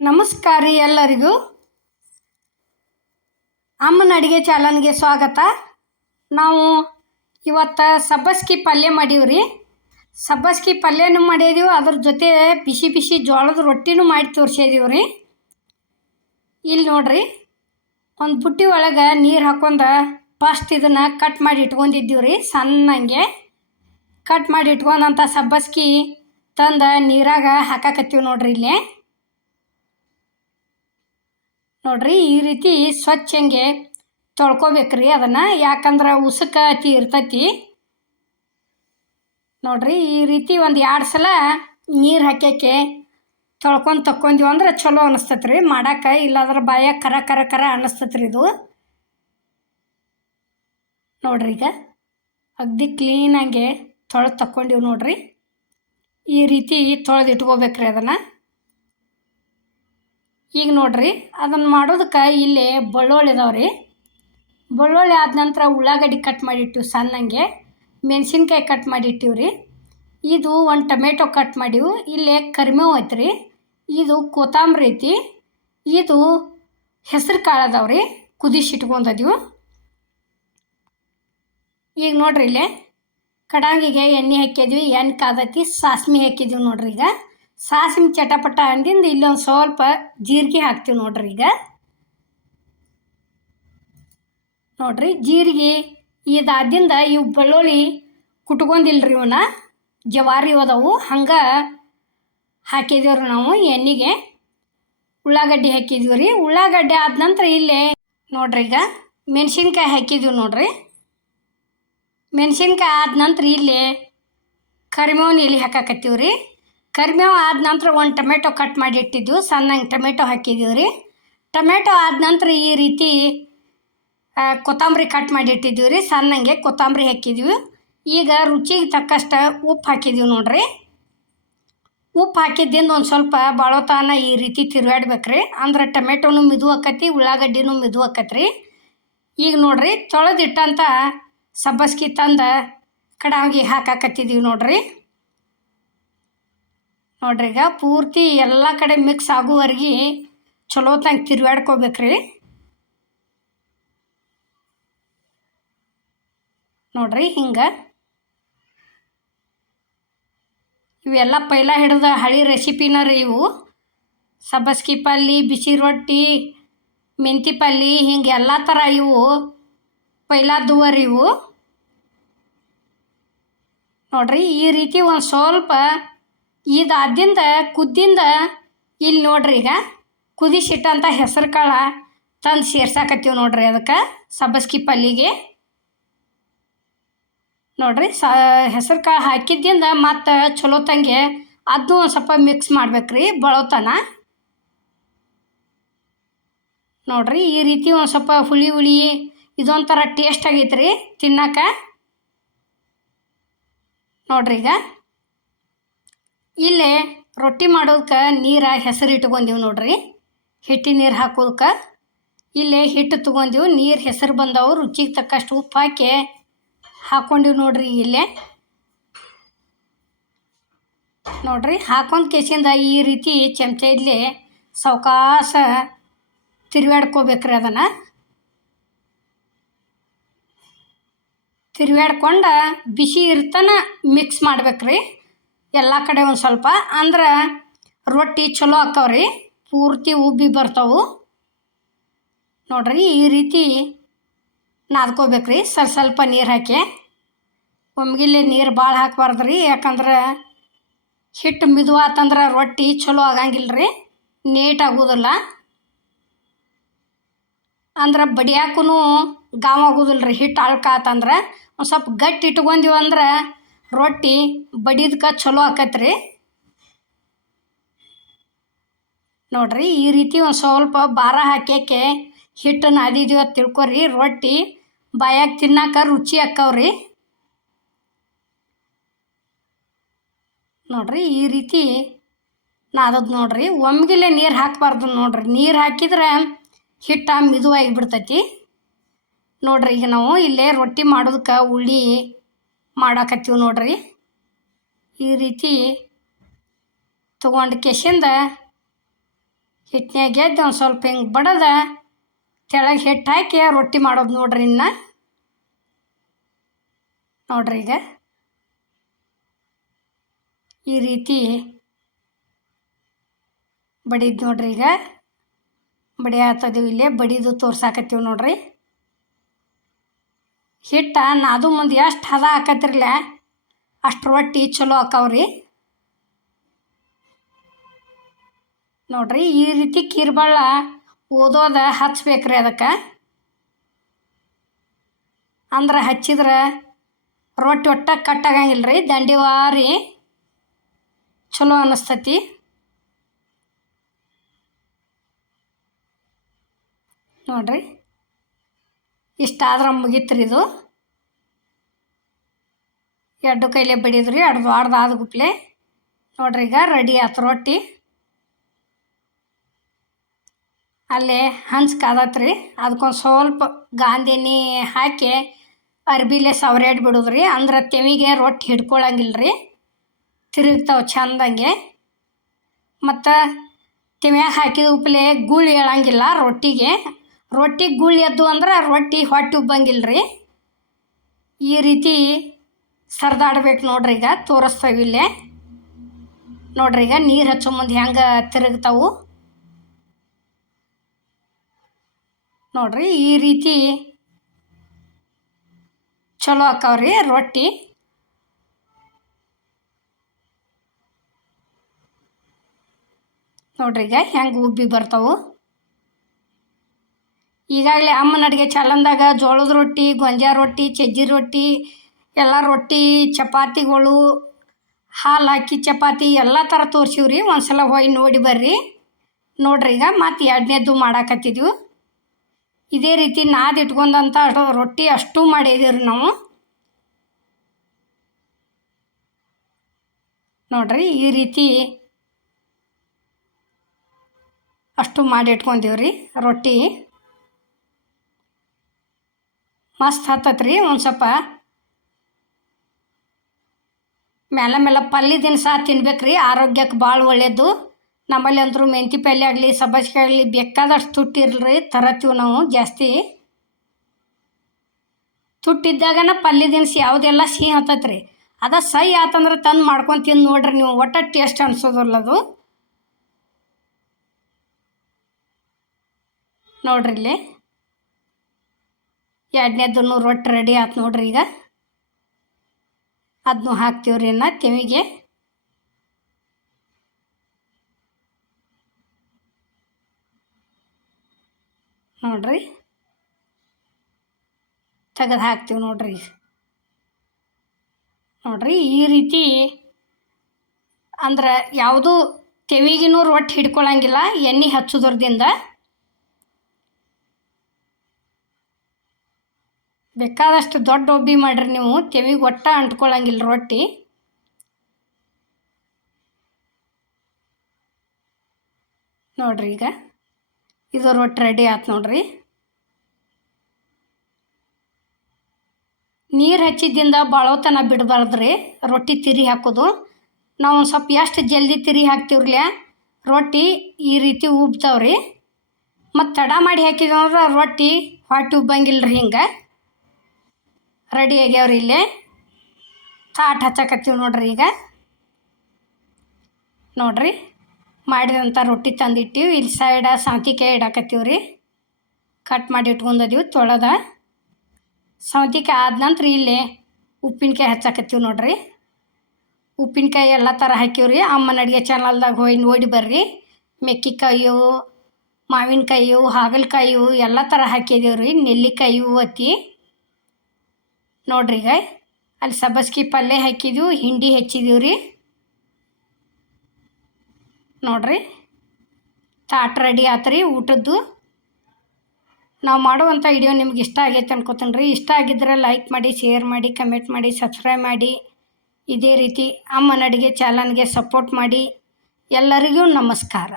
ನಮಸ್ಕಾರ ರೀ ಎಲ್ಲರಿಗೂ. ಅಮ್ಮನ ಅಡುಗೆ ಚಾಲನ್ಗೆ ಸ್ವಾಗತ. ನಾವು ಇವತ್ತು ಸಬ್ಬಸ್ಗಿ ಪಲ್ಯ ಮಾಡೀವ್ರಿ ಸಬ್ಬಸ್ಗಿ ಪಲ್ಯನೂ ಮಾಡಿದೀವಿ, ಅದ್ರ ಜೊತೆ ಬಿಸಿ ಬಿಸಿ ಜೋಳದ ರೊಟ್ಟಿನೂ ಮಾಡಿ ತೋರ್ಸಿದೀವಿ ರೀ. ಇಲ್ಲಿ ನೋಡ್ರಿ, ಒಂದು ಬುಟ್ಟಿ ಒಳಗೆ ನೀರು ಹಾಕೊಂಡ ಫಸ್ಟ್ ಇದನ್ನು ಕಟ್ ಮಾಡಿ ಇಟ್ಕೊಂಡಿದ್ದೀವಿ ರೀ, ಸಣ್ಣಂಗೆ. ಕಟ್ ಮಾಡಿ ಇಟ್ಕೊಂಡಂಥ ಸಬ್ಬಸ್ಗಿ ತಂದು ನೀರಾಗ ಹಾಕಾಕತ್ತೀವಿ ನೋಡ್ರಿ ಇಲ್ಲೇ. ನೋಡ್ರಿ ಈ ರೀತಿ ಸ್ವಚ್ಛಂಗೆ ತೊಳ್ಕೊಬೇಕ್ರಿ ಅದನ್ನು. ಯಾಕಂದ್ರೆ ಉಸುಕ ಅತಿ ಇರ್ತೈತಿ. ನೋಡ್ರಿ ಈ ರೀತಿ ಒಂದು ಎರಡು ಸಲ ನೀರು ಹಾಕ್ಯಕ್ಕೆ ತೊಳ್ಕೊಂಡು ತಕ್ಕೊಂಡೀವಂದ್ರೆ ಚಲೋ ಅನಿಸ್ತೈತೆ ರೀ ಮಾಡಕ್ಕೆ ಇಲ್ಲಾಂದ್ರೆ ಬಾಯಾಗ ಕರ ಕರ ಕರ ಅನ್ನಿಸ್ತೈತೆ ರೀ ಇದು. ನೋಡ್ರಿ ಈಗ ಅಗ್ದಿ ಕ್ಲೀನಾಗೆ ತೊಳೆದು ತಕ್ಕೊಂಡಿವಿ ನೋಡ್ರಿ. ಈ ರೀತಿ ತೊಳೆದು ಇಟ್ಕೋಬೇಕ್ರಿ ಅದನ್ನು. ಈಗ ನೋಡ್ರಿ, ಅದನ್ನು ಮಾಡೋದಕ್ಕೆ ಇಲ್ಲಿ ಬೆಳ್ಳುಳ್ಳಿ ಇದಾವೆ ರೀ. ಬೆಳ್ಳುಳ್ಳಿ ಆದ ನಂತರ ಉಳ್ಳಾಗಡ್ಡಿ ಕಟ್ ಮಾಡಿಟ್ಟಿವಿ ಸಣ್ಣಂಗೆ, ಮೆಣಸಿನ್ಕಾಯಿ ಕಟ್ ಮಾಡಿಟ್ಟಿವಿ ರೀ. ಇದು ಒಂದು ಟೊಮೆಟೊ ಕಟ್ ಮಾಡಿವು, ಇಲ್ಲಿ ಕರಿಮೇವು ಐತ್ರಿ ಇದು ಕೊತ್ತಂಬರಿ ಐತಿ, ಇದು ಹೆಸರು ಕಾಳು ಅದಾವೆ ರೀ ಕುದಿಸಿಟ್ಕೊಂಡದೀವು ಈಗ ನೋಡ್ರಿ ಇಲ್ಲಿ, ಕಡಾಂಗಿಗೆ ಎಣ್ಣೆ ಹಾಕಿದ್ವಿ ಎಣ್ಣೆ ಕಾದತಿ ಸಾಸ್ಮಿ ಹಾಕಿದ್ವಿ ನೋಡ್ರಿ ಈಗ. ಸಾಸಿವೆ ಚಟಪಟ ಅಂದಿಂದ ಇಲ್ಲೊಂದು ಸ್ವಲ್ಪ ಜೀರಿಗೆ ಹಾಕ್ತೀವಿ ನೋಡ್ರಿ ಈಗ. ನೋಡ್ರಿ ಜೀರಿಗೆ ಇದಾದಿಂದ ಇವು ಬೆಳ್ಳುಳ್ಳಿ ಕುಟ್ಕೊಂಡಿಲ್ರಿ ಇವನ್ನ ಜವಾರಿ ಅದಾವು. ಹಂಗೆ ಹಾಕಿದೀವ್ರಿ ನಾವು ಎಣ್ಣೆಗೆ. ಉಳ್ಳಾಗಡ್ಡಿ ಹಾಕಿದ್ವಿ ರೀ. ಉಳ್ಳಾಗಡ್ಡೆ ಆದ ನಂತರ ಇಲ್ಲೇ ನೋಡ್ರಿ ಈಗ ಮೆಣಸಿನ್ಕಾಯಿ ಹಾಕಿದೀವಿ ನೋಡ್ರಿ. ಮೆಣಸಿನ್ಕಾಯಿ ಆದ ನಂತರ ಇಲ್ಲಿ ಕರಿಮೇವನ ಎಲೆ ಹಾಕಾಕತ್ತೀವಿ ರೀ. ಕರಿಮೇವು ಆದ ನಂತರ ಒಂದು ಟೊಮೆಟೊ ಕಟ್ ಮಾಡಿ ಇಟ್ಟಿದ್ವಿ. ಸಣ್ಣಂಗೆ ಟೊಮೆಟೊ ಹಾಕಿದ್ದೀವಿ ರೀ. ಟೊಮೆಟೊ ಆದ ನಂತರ ಈ ರೀತಿ ಕೊತ್ತಂಬರಿ ಕಟ್ ಮಾಡಿ ಇಟ್ಟಿದ್ದೀವಿ ರೀ. ಸಣ್ಣಂಗೆ ಕೊತ್ತಂಬರಿ ಹಾಕಿದ್ವಿ. ಈಗ ರುಚಿಗೆ ತಕ್ಕಷ್ಟು ಉಪ್ಪು ಹಾಕಿದ್ದೀವಿ ನೋಡ್ರಿ. ಉಪ್ಪು ಹಾಕಿದ್ದಿಂದ ಒಂದು ಸ್ವಲ್ಪ ಬಾಳೋತಾನ ಈ ರೀತಿ ತಿರುಗಾಡ್ಬೇಕ್ರಿ ಅಂದ್ರೆ ಟೊಮೆಟೊನು ಮಿದು ಆಕತಿ ಉಳ್ಳಾಗಡ್ಡಿನೂ ಮಿದು ಆಕತ್ರಿ ಈಗ ನೋಡ್ರಿ ತೊಳೆದಿಟ್ಟಂಥ ಸಬ್ಬಸ್ಗಿ ತಂದು ಕಡಾವಿಗೆ ಹಾಕಾಕತ್ತಿದ್ದೀವಿ ನೋಡ್ರಿ. ನೋಡ್ರಿ, ಈಗ ಪೂರ್ತಿ ಎಲ್ಲ ಕಡೆ ಮಿಕ್ಸ್ ಆಗುವವರೆಗೆ ಚಲೋ ತಂಗೆ ತಿರುಗಾಡ್ಕೋಬೇಕ್ರಿ ನೋಡ್ರಿ, ಹಿಂಗೆ. ಇವೆಲ್ಲ ಪೈಲ ಹಿಡಿದ ಹಳಿ ರೆಸಿಪಿನ ರೀ ಇವು. ಸಬ್ಬಸ್ಗಿ ಪಲ್ಲಿ, ಬಿಸಿ ರೊಟ್ಟಿ, ಮೆಂತಿ ಪಲ್ಲಿ, ಹಿಂಗೆ ಎಲ್ಲ ಥರ ಇವು ಪೈಲಾದುವ ರೀ ಇವು. ನೋಡ್ರಿ, ಈ ರೀತಿ ಒಂದು ಸ್ವಲ್ಪ ಇದಾದಿಂದ ಕುದ್ದಿಂದ ಇಲ್ಲಿ ನೋಡ್ರಿ ಈಗ ಕುದಿಸಿಟ್ಟಂಥ ಹೆಸರು ಕಾಳು ತಂದು ಸೇರ್ಸಾಕತ್ತೀವಿ ನೋಡ್ರಿ ಅದಕ್ಕೆ. ಸಬ್ಬಸ್ಗಿ ಪಲ್ಲಿಗೆ. ನೋಡ್ರಿ ಸ ಹೆಸರು ಕಾಳು ಹಾಕಿದ್ದಿಂದ ಮತ್ತು ಚಲೋ ತಂಗೆ ಅದು ಒಂದು ಸ್ವಲ್ಪ ಮಿಕ್ಸ್ ಮಾಡ್ಬೇಕ್ರಿ ಬಳೋತನ. ನೋಡ್ರಿ ಈ ರೀತಿ ಒಂದು ಸ್ವಲ್ಪ ಹುಳಿ ಹುಳಿ ಇದೊಂಥರ ಟೇಸ್ಟ್ ಆಗೈತ್ರಿ ತಿನ್ನಕ್ಕೆ ನೋಡ್ರಿ ಈಗ ಇಲ್ಲೇ ರೊಟ್ಟಿ ಮಾಡೋದಕ್ಕೆ ನೀರ ಹೆಸರು ಇಟ್ಕೊಂಡೀವಿ ನೋಡ್ರಿ. ಹಿಟ್ಟಿನ ನೀರು ಹಾಕೋದಕ್ಕೆ ಇಲ್ಲೇ ಹಿಟ್ಟು ತೊಗೊಂಡೀವಿ, ನೀರು ಹೆಸರು ಬಂದವು, ರುಚಿಗೆ ತಕ್ಕಷ್ಟು ಉಪ್ಪು ಹಾಕಿ ಹಾಕ್ಕೊಂಡಿವಿ ನೋಡ್ರಿ ಇಲ್ಲೇ. ನೋಡ್ರಿ, ಹಾಕೊಂಡು ಕೇಸಿಂದ ಈ ರೀತಿ ಚಮಚ ಇಡ್ಲಿ ಸಾವಕಾಶ ತಿರುವಾಡ್ಕೋಬೇಕ್ರಿ ಅದನ್ನು. ತಿರುವಾಡ್ಕೊಂಡ ಬಿಸಿ ಇರ್ತನ ಮಿಕ್ಸ್ ಮಾಡ್ಬೇಕ್ರಿ. ಎಲ್ಲ ಕಡೆ ಒಂದು ಸ್ವಲ್ಪ. ಅಂದ್ರೆ ರೊಟ್ಟಿ ಚಲೋ ಆಕ್ಕವ್ರಿ ಪೂರ್ತಿ ಉಬ್ಬಿ ಬರ್ತಾವು. ನೋಡ್ರಿ ಈ ರೀತಿ ನಾದ್ಕೋಬೇಕ್ರಿ. ಸ್ವಲ್ಪ ಸ್ವಲ್ಪ ನೀರು ಹಾಕಿ. ಒಮ್ಗಿಲ್ಲಿ ನೀರು ಭಾಳ ಹಾಕ್ಬಾರ್ದು ರೀ ಯಾಕಂದ್ರೆ ಹಿಟ್ಟು ಮಿದುವಾತಂದ್ರೆ ರೊಟ್ಟಿ ಚಲೋ ಆಗಂಗಿಲ್ಲ ರೀ ನೀಟ್ ಆಗೋದಿಲ್ಲ. ಅಂದ್ರೆ ಬಡಿಯಾಕೂ ಗಾವ್ ಆಗೋದಿಲ್ಲ ರೀ ಹಿಟ್ಟು ಅಳ್ಕಾತಂದ್ರೆ ಒಂದು ಸ್ವಲ್ಪ ಗಟ್ಟಿ ಇಟ್ಕೊಂಡೀವಿ ಅಂದ್ರೆ ರೊಟ್ಟಿ ಬಡಿದ್ಕ ಚಲೋ ಆಕತ್ರಿ. ನೋಡ್ರಿ ಈ ರೀತಿ ಒಂದು ಸ್ವಲ್ಪ ಭಾರ ಹಾಕ್ಯಾಕೆ ಹಿಟ್ಟು ನಾದಿದೀವಿ ಅಂತ ತಿಳ್ಕೊರಿ. ರೊಟ್ಟಿ ಬಾಯಾಗ ತಿನ್ನಾಕ ರುಚಿ ಹಾಕವ್ರಿ ನೋಡ್ರಿ ಈ ರೀತಿ ನಾದದ್ ನೋಡ್ರಿ. ಒಮ್ಗಿಲೆ ನೀರು ಹಾಕಬಾರ್ದು ನೋಡ್ರಿ. ನೀರು ಹಾಕಿದ್ರೆ ಹಿಟ್ಟು ಮಿದುವಾಗಿ ಬಿಡ್ತೈತಿ. ನೋಡ್ರಿ ಈಗ ನಾವು ಇಲ್ಲೇ ರೊಟ್ಟಿ ಮಾಡೋದಕ್ಕೆ ಉಳ್ಳಿ ಮಾಡಾಕತ್ತೀವಿ ನೋಡ್ರಿ. ಈ ರೀತಿ ತೊಗೊಂಡು ಕೆಸಿಂದ ಹಿಟ್ಟಿನಾಗ ಎದ್ದು ಒಂದು ಸ್ವಲ್ಪ ಹಿಂಗೆ ಬಡದ ಕೆಳಗೆ ಹಿಟ್ಟು ಹಾಕಿ ರೊಟ್ಟಿ ಮಾಡೋದು ನೋಡ್ರಿ ಇನ್ನು. ನೋಡ್ರಿ ಈಗ. ಈ ರೀತಿ ಬಡಿದು ನೋಡ್ರಿ ಈಗ. ಬಡಿ ಇಲ್ಲೇ ಬಡಿದು ತೋರ್ಸಾಕತ್ತೀವಿ ನೋಡ್ರಿ. ಹಿಟ್ಟ ನಾದು ಮುಂದೆ ಎಷ್ಟು ಹದ ಹಾಕತ್ತಿರಲ್ಲ ಅಷ್ಟು ರೊಟ್ಟಿ ಚಲೋ ಆಕಾವ್ರಿ ನೋಡ್ರಿ, ಈ ರೀತಿ ಕೀರ್ಬಳ್ಳ ಓದೋದ ಹಚ್ಬೇಕ್ರಿ ಅದಕ್ಕೆ. ಅಂದ್ರೆ ಹಚ್ಚಿದ್ರೆ ರೊಟ್ಟಿ ಒಟ್ಟ ಕಟ್ಟಾಗಂಗಿಲ್ಲ ರೀ ದಂಡಿ ವಾರಿ ಚಲೋ ಅನ್ನಿಸ್ತತಿ ನೋಡ್ರಿ ಇಷ್ಟಾದ್ರೆ ಮುಗೀತ್ರಿ ಇದು. ಎರಡು ಕೈಲೇ ಬಡಿದ್ರಿ ಅರ್ಧ ಆದ ಗುಪ್ಲೆ. ನೋಡ್ರಿ ಈಗ ರೆಡಿ ಆಯ್ತು ರೊಟ್ಟಿ. ಅಲ್ಲೇ ಹಂಚ್ ಕಾದತ್ರಿ. ಅದಕ್ಕೊಂದು ಸ್ವಲ್ಪ ಗಾಂಧಿನಿ ಹಾಕಿ ಅರ್ಬಿಲೆ ಸವರೇಟ್ ಬಿಡೋದ್ರಿ. ಅಂದ್ರೆ ತೆವಿಗೆ ರೊಟ್ಟಿ ಹಿಡ್ಕೊಳಂಗಿಲ್ಲ ರೀ ತಿರುಗ್ತಾವೆ ಚಂದಂಗೆ. ಮತ್ತು ತೆವ್ಯಾಗ ಹಾಕಿದ ಉಪ್ಲೆ ಗೂಳಿ ಹೇಳಂಗಿಲ್ಲ ರೊಟ್ಟಿಗೆ. ರೊಟ್ಟಿ ಗುಳಿ ಎದ್ದು ಅಂದ್ರೆ ರೊಟ್ಟಿ ಹೊಟ್ಟೆ ಉಬ್ಬಂಗಿಲ್ಲ ಈ ರೀತಿ ಸರ್ದಾಡ್ಬೇಕು ನೋಡ್ರಿ ಈಗ, ತೋರಿಸ್ತೇವೆ ಇಲ್ಲೇ. ನೋಡ್ರಿ ಈಗ ನೀರು ಹಚ್ಚೋ ಮುಂದೆ ಹೆಂಗೆ ತಿರುಗ್ತಾವು. ನೋಡ್ರಿ ಈ ರೀತಿ ಚಲೋ ಹಾಕವ್ರಿ ರೊಟ್ಟಿ. ನೋಡ್ರಿ ಈಗ ಹೆಂಗೆ ಉಬ್ಬಿ ಬರ್ತಾವು. ಈಗಾಗಲೇ ಅಮ್ಮನ ಅಡುಗೆ ಚಾಲನ್ದಾಗ ಜೋಳದ ರೊಟ್ಟಿ, ಗೊಂಜಾ ರೊಟ್ಟಿ ಸಜ್ಜಿ ರೊಟ್ಟಿ, ಎಲ್ಲ ರೊಟ್ಟಿ, ಚಪಾತಿಗಳು, ಹಾಲು ಹಾಕಿ ಚಪಾತಿ ಎಲ್ಲ ಥರ ತೋರಿಸಿವ್ರಿ. ಒಂದು ಸಲ ಹೋಗಿ ನೋಡಿ ಬರ್ರಿ. ನೋಡ್ರಿ ಈಗ ಮತ್ತು ಎರಡನೇದು ಮಾಡಾಕತ್ತಿದ್ವಿ. ಇದೇ ರೀತಿ ನಾದಿ ಇಟ್ಕೊಂಡಂಥ ರೊಟ್ಟಿ ಅಷ್ಟು ಮಾಡಿದೀವಿ ರೀ ನಾವು. ನೋಡ್ರಿ ಈ ರೀತಿ ಅಷ್ಟು ಮಾಡಿ ಇಟ್ಕೊಂಡೀವ್ರಿ ರೊಟ್ಟಿ. ಮಸ್ತ್ ಹತ್ತತ್ರಿ ಒಂದು ಸ್ವಲ್ಪ. ಮೇಲೆ ಮೇಲೆ ಪಲ್ಯ ದಿನಸ ತಿನ್ಬೇಕು ರೀ ಆರೋಗ್ಯಕ್ಕೆ ಭಾಳ ಒಳ್ಳೆಯದು ನಮ್ಮಲ್ಲಿ ಅಂತೂ ಮೆಂತಿ ಪಲ್ಯ ಆಗಲಿ, ಸಬ್ಬಸ್ಗೆ ಆಗಲಿ, ಬೇಕಾದಷ್ಟು ತುಟ್ಟಿರಲ್ರಿ ತರತ್ತೀವಿ ನಾವು ಜಾಸ್ತಿ. ತುಟ್ಟಿದ್ದಾಗನ ಪಲ್ಯ ದಿನಸಿ ಯಾವುದೆಲ್ಲ ಸಿಹಿ ಹತ್ತತ್ರಿ ಅದ ಸೈ ಆತಂದ್ರೆ ತಂದು ಮಾಡ್ಕೊಂಡು ತಿಂದು ನೋಡ್ರಿ ನೀವು, ಒಟ್ಟ ಟೇಸ್ಟ್ ಅನ್ಸೋದಿಲ್ಲ ಅದು. ನೋಡ್ರಿ ಇಲ್ಲಿ. ಎರಡನೇದನ್ನು ರೊಟ್ಟಿ ರೆಡಿ ಆಯ್ತು ನೋಡ್ರಿ ಈಗ. ಅದನ್ನು ಹಾಕ್ತೀವ್ರಿ ಇನ್ನು ತೆವಿಗೆ ನೋಡ್ರಿ. ತೆಗೆದು ಹಾಕ್ತೀವಿ ನೋಡ್ರಿ ನೋಡ್ರಿ ಈ ರೀತಿ ಅಂದ್ರೆ ಯಾವುದು ತೆವಿಗಿನೂ ರೊಟ್ಟಿ ಹಿಡ್ಕೊಳ್ಳಂಗಿಲ್ಲ ಎಣ್ಣೆ ಹಚ್ಚೋದ್ರದಿಂದ ಬೇಕಾದಷ್ಟು ದೊಡ್ಡ ಒಬ್ಬಿ ಮಾಡಿರಿ ನೀವು. ತೆವಿಗೆ ಒಟ್ಟ ಅಂಟ್ಕೊಳ್ಳಂಗಿಲ್ಲ ರೊಟ್ಟಿ. ನೋಡ್ರಿ ಈಗ. ಇದು ರೊಟ್ಟಿ ರೆಡಿ ಆಯ್ತು ನೋಡ್ರಿ. ನೀರು ಹಚ್ಚಿದ್ದಿಂದ ಬಾಳೋತನ ಬಿಡಬಾರ್ದ್ರಿ. ರೊಟ್ಟಿ ತಿರಿ ಹಾಕೋದು. ನಾವು ಸ್ವಲ್ಪ ಎಷ್ಟು ಜಲ್ದಿ ತಿರಿ ಹಾಕ್ತಿವ್ರಲ್ಲ ರೊಟ್ಟಿ ಈ ರೀತಿ ಉಬ್ತಾವ್ರಿ. ಮತ್ತು ತಡ ಮಾಡಿ ಹಾಕಿದ್ರೆ ರೊಟ್ಟಿ ಹೊಟ್ಟೆ ಉಬ್ಬಂಗಿಲ್ಲ ರೀ ಹಿಂಗೆ. ರೆಡಿ ಆಗ್ಯಾವ್ರಿ ಇಲ್ಲೇ ಚಾಟ್ ಹಚ್ಚಕತ್ತೀವಿ ನೋಡ್ರಿ ಈಗ. ನೋಡ್ರಿ ಮಾಡಿದಂಥ ರೊಟ್ಟಿ ತಂದಿಟ್ಟಿವಿ. ಇಲ್ಲಿ ಸೈಡ ಸೌತಿಕಾಯಿ ಇಡಾಕತ್ತೀವಿ ರೀ. ಕಟ್ ಮಾಡಿ ಇಟ್ಕೊಂಡದೀವಿ, ತೊಳೆದ. ಸೌತಿಕಾಯಿ ಆದ ನಂತರ ಇಲ್ಲಿ ಉಪ್ಪಿನಕಾಯಿ ಹಚ್ಚಾಕತ್ತೀವಿ ನೋಡ್ರಿ. ಉಪ್ಪಿನಕಾಯಿ ಎಲ್ಲ ಥರ ಹಾಕಿವ್ರಿ ಅಮ್ಮನ ಅಡುಗೆ ಚಾನಲ್ದಾಗ ಹೋಗಿ ನೋಡಿ ಬರ್ರಿ. ಮೆಕ್ಕಿಕಾಯಿ, ಮಾವಿನಕಾಯಿ, ಹಾಗಲಕಾಯಿ ಎಲ್ಲ ಥರ ಹಾಕಿದೀವಿ ರೀ. ನೆಲ್ಲಿಕಾಯಿ ಅತ್ತಿ ನೋಡ್ರಿ ಈಗ ಅಲ್ಲಿ ಸಬ್ಬಸ್ಗಿ ಪಲ್ಯ ಹಾಕಿದ್ದೀವಿ ಹಿಂಡಿ ಹೆಚ್ಚಿದೀವಿ ರೀ. ನೋಡ್ರಿ. ತಾಟ್ ರೆಡಿ ಆತ್ರಿ, ಊಟದ್ದು. ನಾವು ಮಾಡುವಂಥ ವಿಡಿಯೋ ನಿಮ್ಗೆ ಇಷ್ಟ ಆಗೈತೆ ಅನ್ಕೋತೀನಿ ರೀ. ಇಷ್ಟ ಆಗಿದ್ರೆ ಲೈಕ್ ಮಾಡಿ ಶೇರ್ ಮಾಡಿ ಕಮೆಂಟ್ ಮಾಡಿ ಸಬ್ಸ್ಕ್ರೈಬ್ ಮಾಡಿ. ಇದೇ ರೀತಿ ಅಮ್ಮನ ಅಡುಗೆ ಚಾನಲ್ಗೆ ಸಪೋರ್ಟ್ ಮಾಡಿ. ಎಲ್ಲರಿಗೂ ನಮಸ್ಕಾರ.